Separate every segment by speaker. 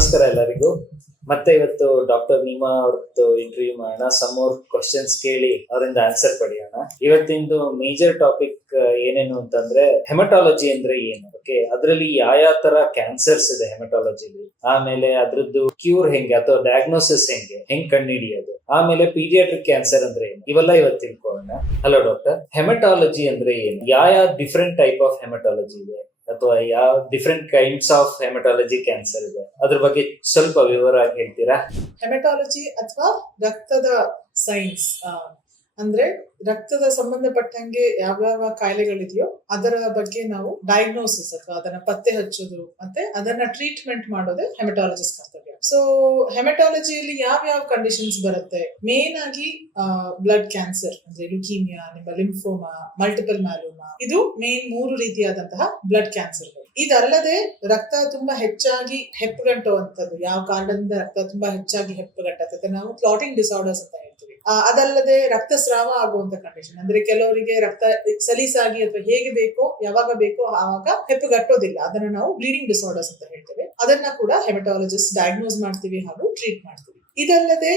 Speaker 1: ನಮಸ್ಕಾರ ಎಲ್ಲರಿಗೂ. ಮತ್ತೆ ಇವತ್ತು ಡಾಕ್ಟರ್ ನೀಮಾ ಅವ್ರದ್ದು ಇಂಟರ್ವ್ಯೂ ಮಾಡೋಣ. ಸಮ್ ಅವ್ರ ಕ್ವಶನ್ಸ್ ಕೇಳಿ ಅವರಿಂದ ಆನ್ಸರ್ ಪಡೆಯೋಣ. ಇವತ್ತಿಂದು ಮೇಜರ್ ಟಾಪಿಕ್ ಏನೇನು ಅಂತಂದ್ರೆ ಹೆಮಟಾಲಜಿ ಅಂದ್ರೆ ಏನು? ಓಕೆ ಅದರಲ್ಲಿ ಯಾವ ಯಾವ ತರ ಕ್ಯಾನ್ಸರ್ಸ್ ಇದೆ ಹೆಮಟಾಲಜಿಲಿ ಆಮೇಲೆ ಅದ್ರದ್ದು ಕ್ಯೂರ್ ಹೆಂಗೆ? ಅಥವಾ ಡಯಾಗ್ನೋಸಿಸ್ ಹೆಂಗೆ? ಹೆಂಗ್ ಕಂಡುಹಿಡಿಯೋದು? ಆಮೇಲೆ ಪೀಡಿಯಾಟ್ರಿಕ್ ಕ್ಯಾನ್ಸರ್ ಅಂದ್ರೆ ಏನು? ಇವೆಲ್ಲ ಇವತ್ತು ತಿಳ್ಕೊಳ್ಳೋಣ. ಹಲೋ ಡಾಕ್ಟರ್ ಹೆಮಟಾಲಜಿ ಅಂದ್ರೆ ಏನು? ಯಾವ ಯಾವ ಡಿಫ್ರೆಂಟ್ ಟೈಪ್ ಆಫ್ ಹೆಮಟಾಲಜಿ ಇದೆ? ಅಥವಾ ಯಾವ different kinds of haematology cancer ಇದೆ. ಅದ್ರ ಬಗ್ಗೆ ಸ್ವಲ್ಪ ವಿವರವಾಗಿ ಹೇಳ್ತೀರಾ?
Speaker 2: ಹೆಮಟಾಲಜಿ ಅಥವಾ ರಕ್ತದ ಸೈನ್ಸ್ ಅಂದ್ರೆ ರಕ್ತದ ಸಂಬಂಧಪಟ್ಟಂಗೆ ಯಾವ್ಯಾವ ಕಾಯಿಲೆಗಳಿದೆಯೋ ಅದರ ಬಗ್ಗೆ ನಾವು ಡಯಾಗ್ನೋಸಿಸ್ ಅಥವಾ ಅದನ್ನ ಪತ್ತೆ ಹಚ್ಚೋದು ಮತ್ತೆ ಅದನ್ನ ಟ್ರೀಟ್ಮೆಂಟ್ ಮಾಡೋದೇ ಹೆಮಟಾಲಜಿಸ್ಟ್ ಕರ್ತವ್ಯ. ಸೊ ಹೆಮಟಾಲಜಿಯಲ್ಲಿ ಯಾವ ಯಾವ ಕಂಡೀಷನ್ಸ್ ಬರುತ್ತೆ? ಮೇನ್ ಆಗಿ ಬ್ಲಡ್ ಕ್ಯಾನ್ಸರ್ ಅಂದ್ರೆ ಲುಕೀಮಿಯಾ ನಿಮ್ಮ ಲಿಂಫೋಮಾ ಮಲ್ಟಿಪಲ್ ಮ್ಯಾಲೋಮಾ ಇದು ಮೇನ್ ಮೂರು ರೀತಿಯಾದಂತಹ ಬ್ಲಡ್ ಕ್ಯಾನ್ಸರ್ ಇದಲ್ಲದೆ ರಕ್ತ ತುಂಬಾ ಹೆಚ್ಚಾಗಿ ಹೆಪ್ಪುಗಂಟುವಂಥದ್ದು. ಯಾವ ಕಾರಣದಿಂದ ರಕ್ತ ತುಂಬಾ ಹೆಚ್ಚಾಗಿ ಹೆಪ್ಪುಗಂಟತ್ತೆ? ನಾವು ಕ್ಲಾಟಿಂಗ್ ಡಿಸಾರ್ಡರ್ಸ್ ಅಂತ ಅದಲ್ಲದೆ ರಕ್ತಸ್ರಾವ ಆಗುವಂತ ಕಂಡೀಷನ್ ಅಂದ್ರೆ ಕೆಲವರಿಗೆ ರಕ್ತ ಸಲೀಸಾಗಿ ಅಥವಾ ಹೇಗೆ ಬೇಕೋ, ಯಾವಾಗ ಬೇಕೋ ಆವಾಗ ಹೆಪ್ಪುಗಟ್ಟೋದಿಲ್ಲ ಅದನ್ನ ನಾವು ಬ್ಲೀಡಿಂಗ್ ಡಿಸಾರ್ಡರ್ಸ್ ಅಂತ ಹೇಳ್ತೇವೆ. ಅದನ್ನ ಕೂಡ ಹೆಮಟಾಲಜಿಸ್ಟ್ ಡಯಾಗ್ನೋಸ್ ಮಾಡ್ತೀವಿ ಹಾಗೂ ಟ್ರೀಟ್ ಮಾಡ್ತೀವಿ. ಇದಲ್ಲದೆ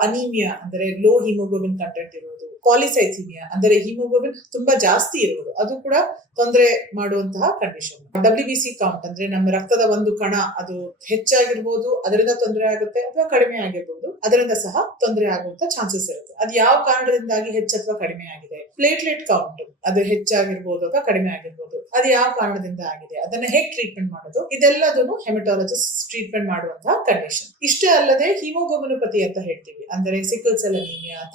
Speaker 2: ಅನೀಮಿಯಾ ಅಂದ್ರೆ ಲೋ ಹಿಮೋಗ್ಲೋಬಿನ್ ಕಂಟೆಂಟ್ ಇರೋದು ಪಾಲಿಸೈಥಿಮಿಯಾ ಅಂದರೆ ಹಿಮೋಗ್ಲೋಬಿನ್ ತುಂಬಾ ಜಾಸ್ತಿ ಇರುವುದು ಅದು ಕೂಡ ತೊಂದರೆ ಮಾಡುವಂತಹ condition W B C count ಅಂದ್ರೆ ನಮ್ಮ ರಕ್ತದ ಒಂದು ಕಣ ಅದು ಹೆಚ್ಚಾಗಿರ್ಬೋದು, ಅದರಿಂದ ತೊಂದರೆ ಆಗುತ್ತೆ ಅಥವಾ ಕಡಿಮೆ ಆಗಿರ್ಬೋದು, ಅದರಿಂದ ಸಹ ತೊಂದರೆ ಆಗುವಂತ ಚಾನ್ಸಸ್ ಇರುತ್ತೆ. ಅದು ಯಾವ ಕಾರಣದಿಂದಾಗಿ ಹೆಚ್ಚು ಅಥವಾ ಕಡಿಮೆ ಆಗಿದೆ? ಪ್ಲೇಟ್ಲೆಟ್ ಕೌಂಟ್ ಅದು ಹೆಚ್ಚಾಗಿರ್ಬೋದು ಅಥವಾ ಕಡಿಮೆ ಆಗಿರ್ಬೋದು, ಅದು ಯಾವ ಕಾರಣದಿಂದ ಆಗಿದೆ? ಅದನ್ನ ಹೇಗೆ ಟ್ರೀಟ್ಮೆಂಟ್ ಮಾಡೋದು? ಇದೆಲ್ಲದನ್ನು ಹೆಮಟಾಲಜಿಸ್ಟ್ ಟ್ರೀಟ್ಮೆಂಟ್ ಮಾಡುವಂತಹ ಕಂಡೀಷನ್ ಇಷ್ಟೇ ಅಲ್ಲದೆ ಹಿಮೋಗ್ಲೋಬಿನೋಪತಿ ಅಂತ ಹೇಳ್ತೀವಿ. ಅಂದ್ರೆ sickle cell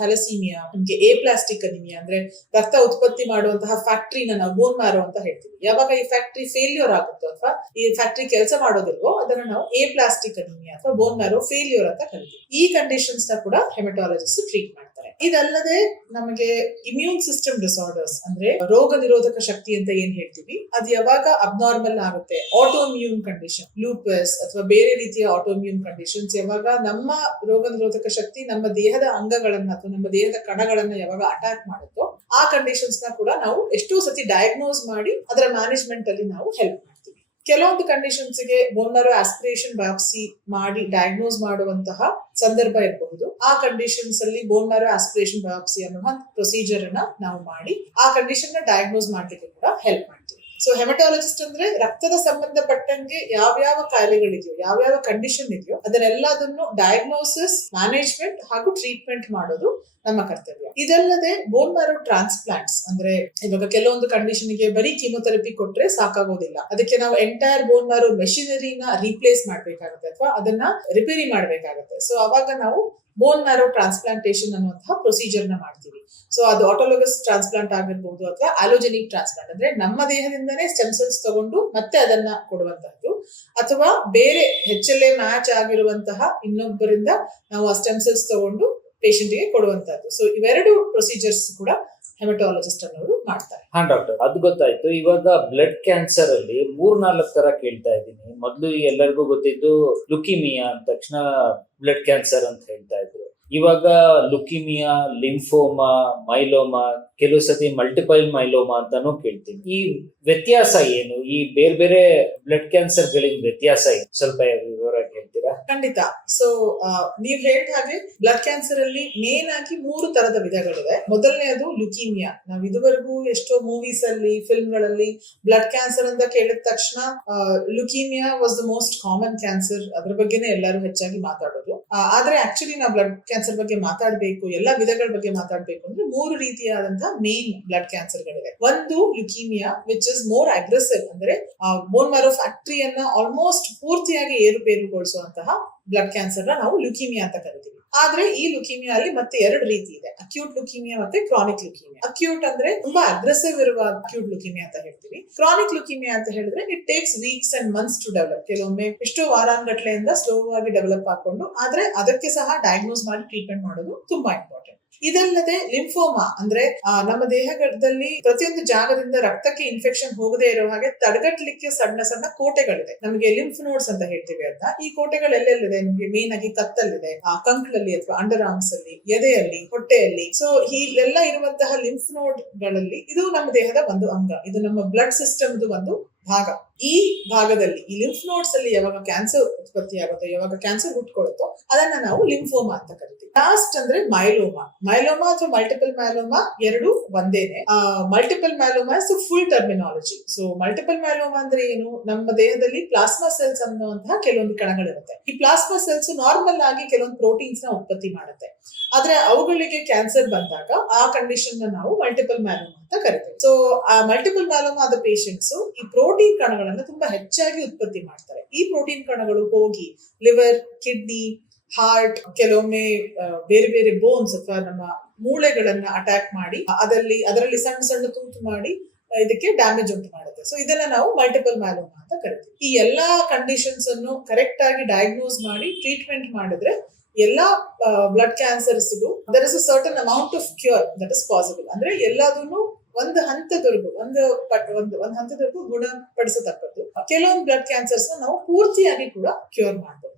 Speaker 2: thalassaemia aplastic anaemia ಅಂದ್ರೆ ರಕ್ತ ಉತ್ಪತ್ತಿ ಮಾಡುವಂತಹ ಫ್ಯಾಕ್ಟ್ರಿನ ನಾವು ಬೋನ್ ಮ್ಯಾರೋ ಅಂತ ಹೇಳ್ತೀವಿ. ಯಾವಾಗ ಈ ಫ್ಯಾಕ್ಟ್ರಿ ಫೇಲ್ಯೂರ್ ಆಗುತ್ತೋ ಅಥವಾ ಈ ಫ್ಯಾಕ್ಟ್ರಿ ಕೆಲಸ ಮಾಡೋದಿಲ್ವೋ ಅದನ್ನ ನಾವು ಎ ಪ್ಲಾಸ್ಟಿಕ್ ಅನಿಮಿಯಾ ಅಥವಾ ಬೋನ್ ಮ್ಯಾರೋ ಫೇಲ್ಯೂರ್ ಅಂತ ಕರಿತೀವಿ. ಈ ಕಂಡೀಷನ್ಸ್ನ ಕೂಡ ಹೆಮಟಾಲಜಿಸ್ಟ್ ಟ್ರೀಟ್ ಮಾಡ್ತಾರೆ. ಇದಲ್ಲದೆ ನಮಗೆ ಇಮ್ಯೂನ್ ಸಿಸ್ಟಮ್ ಡಿಸಾರ್ಡರ್ಸ್ ಅಂದ್ರೆ ರೋಗ ನಿರೋಧಕ ಶಕ್ತಿ ಅಂತ ಏನ್ ಹೇಳ್ತೀವಿ? ಅದು ಯಾವಾಗ ಅಬ್ನಾರ್ಮಲ್ ಆಗುತ್ತೆ? ಆಟೋಮ್ಯೂನ್ ಕಂಡೀಷನ್ ಲೂಪಸ್ ಅಥವಾ ಬೇರೆ ರೀತಿಯ ಆಟೋಮ್ಯೂನ್ ಕಂಡೀಷನ್ಸ್ ಯಾವಾಗ ನಮ್ಮ ರೋಗ ನಿರೋಧಕ ಶಕ್ತಿ ನಮ್ಮ ದೇಹದ ಅಂಗಗಳನ್ನ ಅಥವಾ ನಮ್ಮ ದೇಹದ ಕಣಗಳನ್ನ ಯಾವಾಗ ಅಟ್ಯಾಕ್ ಮಾಡುತ್ತೋ ಆ ಕಂಡೀಷನ್ಸ್ನ ಕೂಡ ನಾವು ಎಷ್ಟೋ ಸತಿ ಡಯಾಗ್ನೋಸ್ ಮಾಡಿ ಅದರ ಮ್ಯಾನೇಜ್ಮೆಂಟ್ ಅಲ್ಲಿ ನಾವು ಹೆಲ್ಪ್ ಕೆಲವೊಂದು ಕಂಡೀಷನ್ಸ್ಗೆ ಆಸ್ಪಿರೇಷನ್ ಬಯಾಪ್ಸಿ ಮಾಡಿ ಡಯಾಗ್ನೋಸ್ ಮಾಡುವಂತಹ ಸಂದರ್ಭ ಇರಬಹುದು. ಆ ಕಂಡೀಷನ್ಸ್ ಅಲ್ಲಿ ಬೋನರ್ ಆಸ್ಪಿರೇಷನ್ ಬಯಾಪ್ಸಿ ಅನ್ನುವ ಪ್ರೊಸೀಜರ್ ಅನ್ನ ನಾವು ಮಾಡಿ, ಆ ಕಂಡೀಷನ್ನ ಡಯಾಗ್ನೋಸ್ ಮಾಡ್ಲಿಕ್ಕೆ ಕೂಡ ಹೆಲ್ಪ್ ಮಾಡ್ತೀವಿ ಸೊ ಹೆಮಟಾಲಜಿಸ್ಟ್ ಅಂದ್ರೆ ರಕ್ತದ ಸಂಬಂಧಪಟ್ಟಂಗೆ ಯಾವ್ಯಾವ ಕಾಯಿಲೆಗಳಿದೆಯೋ, ಯಾವ್ಯಾವ ಕಂಡೀಷನ್ ಇದೆಯೋ, ಅದನ್ನೆಲ್ಲದನ್ನು ಡಯಾಗ್ನೋಸಿಸ್ ಮ್ಯಾನೇಜ್ಮೆಂಟ್ ಹಾಗೂ ಟ್ರೀಟ್ಮೆಂಟ್ ಮಾಡೋದು ನಮ್ಮ ಕರ್ತವ್ಯ. ಇದಲ್ಲದೆ ಬೋನ್ ಮ್ಯಾರೋ ಟ್ರಾನ್ಸ್ಪ್ಲಾಂಟ್ಸ್ ಅಂದ್ರೆ ಇವಾಗ ಕೆಲವೊಂದು ಕಂಡೀಷನ್ಗೆ ಬರೀ ಕೀಮೋಥೆರಪಿ ಕೊಟ್ರೆ ಸಾಕಾಗೋದಿಲ್ಲ. ಅದಕ್ಕೆ ನಾವು ಎಂಟೈರ್ ಬೋನ್ ಮ್ಯಾರೋ ಮೆಷಿನರಿನ ರೀಪ್ಲೇಸ್ ಮಾಡ್ಬೇಕಾಗುತ್ತೆ ಅಥವಾ ಅದನ್ನ ರಿಪೇರಿ ಮಾಡ್ಬೇಕಾಗುತ್ತೆ. ಸೊ ಅವಾಗ ನಾವು ಬೋನ್ ಮ್ಯಾರೋ ಟ್ರಾನ್ಸ್ಪ್ಲಾಂಟೇಶನ್ ಅನ್ನುವಂತಹ ಪ್ರೊಸೀಜರ್ನ ಮಾಡ್ತೀವಿ. ಸೊ ಅದು ಆಟೋಲೋಗಸ್ ಟ್ರಾನ್ಸ್ಪ್ಲಾಂಟ್ ಆಗಿರ್ಬಹುದು ಅಥವಾ ಆಲೋಜೆನಿಕ್ ಟ್ರಾನ್ಸ್ಪ್ಲಾಂಟ್ ಅಂದ್ರೆ ನಮ್ಮ ದೇಹದಿಂದನೇ ಸ್ಟೆಮ್ ಸೆಲ್ಸ್ ತಗೊಂಡು ಮತ್ತೆ ಅದನ್ನ ಕೊಡುವಂತಹದ್ದು. ಅಥವಾ ಬೇರೆ ಹೆಚ್ ಎಲ್ ಎ ಮ್ಯಾಚ್ ಆಗಿರುವಂತಹ ಇನ್ನೊಬ್ಬರಿಂದ ನಾವು ಆ ಸ್ಟೆಮ್ ಸೆಲ್ಸ್ ತಗೊಂಡು ಪೇಷಂಟ್ಗೆ ಕೊಡುವಂತಹದ್ದು. ಸೊ ಇವೆರಡು ಪ್ರೊಸೀಜರ್ಸ್ ಕೂಡ ಹೆಮಟಾಲಜಿಸ್ಟ್ ಅನ್ನೋರು ಮಾಡ್ತಾರೆ.
Speaker 1: ಹಾ, ಡಾಕ್ಟರ್. ಅದು ಗೊತ್ತಾಯ್ತು. ಇವಾಗ ಬ್ಲಡ್ ಕ್ಯಾನ್ಸರ್ ಅಲ್ಲಿ ಮೂರ್ ನಾಲ್ಕು ತರ ಕೇಳ್ತಾ ಇದ್ದೀನಿ. ಮೊದಲು ಎಲ್ಲರಿಗೂ ಗೊತ್ತಿದ್ದು ಲುಕಿಮಿಯಾ ಅಂದ ತಕ್ಷಣ ಬ್ಲಡ್ ಕ್ಯಾನ್ಸರ್ ಅಂತ ಹೇಳ್ತಾ ಇದ್ರು. ಇವಾಗ ಲುಕಿಮಿಯಾ ಲಿಂಫೋಮಾ ಮೈಲೋಮಾ ಕೆಲವು ಸತಿ ಮಲ್ಟಿಪಲ್ ಮೈಲೋಮಾ ಅಂತಾನು ಕೇಳ್ತೀನಿ. ಈ ವ್ಯತ್ಯಾಸ ಏನು? ಈ ಬೇರೆ ಬೇರೆ ಬ್ಲಡ್ ಕ್ಯಾನ್ಸರ್ ಗಳಿಗೆ ವ್ಯತ್ಯಾಸ ಏನು? ಸ್ವಲ್ಪ
Speaker 2: ಖಂಡಿತ. ಸೊ ನೀವ್ ಹೇಳಿದ ಹಾಗೆ ಬ್ಲಡ್ ಕ್ಯಾನ್ಸರ್ ಅಲ್ಲಿ ಮೇನ್ ಆಗಿ ಮೂರು ತರದ ವಿಧಗಳಿವೆ. ಮೊದಲನೆಯದು ಲುಕೀಮಿಯಾ ನಾವ್ ಇದುವರೆಗೂ ಎಷ್ಟೋ ಮೂವೀಸ್ ಅಲ್ಲಿ ಫಿಲ್ಮ್ಗಳಲ್ಲಿ ಬ್ಲಡ್ ಕ್ಯಾನ್ಸರ್ ಅಂತ ಕೇಳಿದ ತಕ್ಷಣ leukaemia was the most common cancer ಅದ್ರ ಬಗ್ಗೆನೇ ಎಲ್ಲರೂ ಹೆಚ್ಚಾಗಿ ಮಾತಾಡೋದು. ಆದ್ರೆ ಆಕ್ಚುಲಿ ನಾವು ಬ್ಲಡ್ ಕ್ಯಾನ್ಸರ್ ಬಗ್ಗೆ ಮಾತಾಡಬೇಕು, ಎಲ್ಲ ವಿಧಗಳ ಬಗ್ಗೆ ಮಾತಾಡಬೇಕು ಅಂದ್ರೆ ಮೂರು ರೀತಿಯಾದಂತಹ ಮೇನ್ ಬ್ಲಡ್ ಕ್ಯಾನ್ಸರ್ ಗಳಿವೆ. ಒಂದು leukaemia which is more aggressive ಅಂದ್ರೆ ಬೋನ್ ಮ್ಯಾರೋ ಫ್ಯಾಕ್ಟ್ರಿಯನ್ನ ಆಲ್ಮೋಸ್ಟ್ ಪೂರ್ತಿಯಾಗಿ ಏರುಪೇರುಗೊಳಿಸುವಂತಹ ಬ್ಲಡ್ ಕ್ಯಾನ್ಸರ್ ನಾವು ಲುಕೀಮಿಯಾ ಅಂತ ಕರಿತೀವಿ. ಆದ್ರೆ ಈ ಲುಕೀಮಿಯಾ ಅಲ್ಲಿ ಮತ್ತೆ ಎರಡು ರೀತಿ ಇದೆ. ಅಕ್ಯೂಟ್ ಲುಕೀಮಿಯಾ ಮತ್ತೆ ಕ್ರಾನಿಕ್ ಲುಕೀಮಿಯಾ ಅಕ್ಯೂಟ್ ಅಂದ್ರೆ ತುಂಬಾ ಅಗ್ರೆಸಿವ್ ಇರುವ ಅಕ್ಯೂಟ್ ಲುಕೀಮಿಯಾ ಅಂತ ಹೇಳ್ತೀವಿ. ಕ್ರಾನಿಕ್ ಲುಕೀಮಿಯಾ ಅಂತ ಹೇಳಿದ್ರೆ it takes weeks and months to develop ಕೆಲವೊಮ್ಮೆ ಎಷ್ಟೋ ವಾರಾನ್ಗಟ್ಲೆಯಿಂದ ಸ್ಲೋ ಆಗಿ ಡೆವಲಪ್ ಹಾಕೊಂಡು ಆದ್ರೆ ಅದಕ್ಕೆ ಸಹ ಡಯಾಗ್ನೋಸ್ ಮಾಡಿ ಟ್ರೀಟ್ಮೆಂಟ್ ಮಾಡೋದು ತುಂಬಾ ಇಂಪಾರ್ಟೆಂಟ್ ಇದಲ್ಲದೆ ಲಿಂಫೋಮಾ ಅಂದ್ರೆ ನಮ್ಮ ದೇಹದಲ್ಲಿ ಪ್ರತಿಯೊಂದು ಜಾಗದಿಂದ ರಕ್ತಕ್ಕೆ ಇನ್ಫೆಕ್ಷನ್ ಹೋಗದೆ ಇರೋ ಹಾಗೆ ತಡೆಗಟ್ಟಲಿಕ್ಕೆ ಸಣ್ಣ ಸಣ್ಣ ಕೋಟೆಗಳಿದೆ. ನಮಗೆ ಲಿಂಫ್ ನೋಡ್ಸ್ ಅಂತ ಹೇಳ್ತೀವಿ ಅಂತ. ಈ ಕೋಟೆಗಳು ಎಲ್ಲೆಲ್ಲಿದೆ? ನಿಮಗೆ ಮೇನ್ ಆಗಿ ಕತ್ತಲ್ಲಿದೆ. ಆ, ಕಂಕ್ಳಲ್ಲಿ ಅಥವಾ ಅಂಡರ್ ಆರ್ಮ್ಸ್ ಅಲ್ಲಿ, ಎದೆಯಲ್ಲಿ, ಹೊಟ್ಟೆಯಲ್ಲಿ. ಸೊ ಇಲ್ಲೆಲ್ಲ ಇರುವಂತಹ ಲಿಂಫ್ ನೋಡ್ಗಳಲ್ಲಿ ಇದು ನಮ್ಮ ದೇಹದ ಒಂದು ಅಂಗ. ಇದು ನಮ್ಮ ಬ್ಲಡ್ ಸಿಸ್ಟಮ್ ಒಂದು ಭಾಗ. ಈ ಭಾಗದಲ್ಲಿ, ಈ ಲಿಂಫ್ ನೋಡ್ಸ್ ಅಲ್ಲಿ ಯಾವಾಗ ಕ್ಯಾನ್ಸರ್ ಉತ್ಪತ್ತಿ ಆಗುತ್ತೋ ಯಾವಾಗ ಕ್ಯಾನ್ಸರ್ ಹುಟ್ಕೊಳ್ಳುತ್ತೋ, ಅದನ್ನ ನಾವು ಲಿಂಫೋಮಾ ಅಂತ ಕರಿತೀವಿ. ಲಾಸ್ಟ್ ಅಂದ್ರೆ ಮೈಲೋಮಾ ಮೈಲೋಮಾ ಅಥವಾ ಮಲ್ಟಿಪಲ್ ಮೈಲೋಮಾ ಎರಡು ಒಂದೇನೆ. Multiple myeloma so full terminology so multiple myeloma ಅಂದ್ರೆ ಏನು? ನಮ್ಮ ದೇಹದಲ್ಲಿ ಪ್ಲಾಸ್ಮಾ ಸೆಲ್ಸ್ ಅನ್ನುವಂತಹ ಕೆಲವೊಂದು ಕಣಗಳಿರುತ್ತೆ. ಈ ಪ್ಲಾಸ್ಮಾ ಸೆಲ್ಸ್ ನಾರ್ಮಲ್ ಆಗಿ ಕೆಲವೊಂದು ಪ್ರೋಟೀನ್ಸ್ನ ಉತ್ಪತ್ತಿ ಮಾಡುತ್ತೆ. ಆದ್ರೆ ಅವುಗಳಿಗೆ ಕ್ಯಾನ್ಸರ್ ಬಂದಾಗ ಆ ಕಂಡೀಷನ್ ನಾವು ಮಲ್ಟಿಪಲ್ ಮ್ಯಾಲೋಮಾ ಅಂತ ಕರಿತೀವಿ. ಸೊ ಆ ಮಲ್ಟಿಪಲ್ ಮ್ಯಾಲೋಮಾ ಆದ ಪೇಷಂಟ್ಸ್ ಈ ಪ್ರೋಟೀನ್ ಕಣಗಳನ್ನ ತುಂಬಾ ಹೆಚ್ಚಾಗಿ ಉತ್ಪತ್ತಿ ಮಾಡ್ತಾರೆ. ಈ ಪ್ರೋಟೀನ್ ಕಣಗಳು ಹೋಗಿ ಲಿವರ್ ಕಿಡ್ನಿ ಹಾರ್ಟ್ ಕೆಲವೊಮ್ಮೆ ಬೇರೆ ಬೇರೆ ಬೋನ್ಸ್ ಅಥವಾ ನಮ್ಮ ಮೂಳೆಗಳನ್ನ ಅಟ್ಯಾಕ್ ಮಾಡಿ ಅದರಲ್ಲಿ ಅದರಲ್ಲಿ ಸಣ್ಣ ಸಣ್ಣ ತುಂತು ಮಾಡಿ ಇದಕ್ಕೆ ಡ್ಯಾಮೇಜ್ ಉಂಟು ಮಾಡುತ್ತೆ. ಸೊ ಇದನ್ನ ನಾವು ಮಲ್ಟಿಪಲ್ ಮ್ಯಾಲೋಮ ಅಂತ ಕರಿತೀವಿ. ಈ ಎಲ್ಲಾ ಕಂಡೀಷನ್ಸ್ ಅನ್ನು ಕರೆಕ್ಟ್ ಆಗಿ ಡಯಾಗ್ನೋಸ್ ಮಾಡಿ ಟ್ರೀಟ್ಮೆಂಟ್ ಮಾಡಿದ್ರೆ ಎಲ್ಲಾ blood ಕ್ಯಾನ್ಸರ್ಸ್ಗೂ there is a certain amount of cure that is possible ಅಂದ್ರೆ ಎಲ್ಲದನ್ನು ಒಂದು ಹಂತದವರೆಗೂ, ಒಂದು ಪಟ್, ಒಂದು ಒಂದು ಹಂತದವರೆಗೂ ಗುಣಪಡಿಸತಕ್ಕದ್ದು. ಕೆಲವೊಂದು ಬ್ಲಡ್ ಕ್ಯಾನ್ಸರ್ಸ್ ನಾವು ಪೂರ್ತಿಯಾಗಿ ಕೂಡ ಕ್ಯೂರ್ ಮಾಡ್ಬೋದು.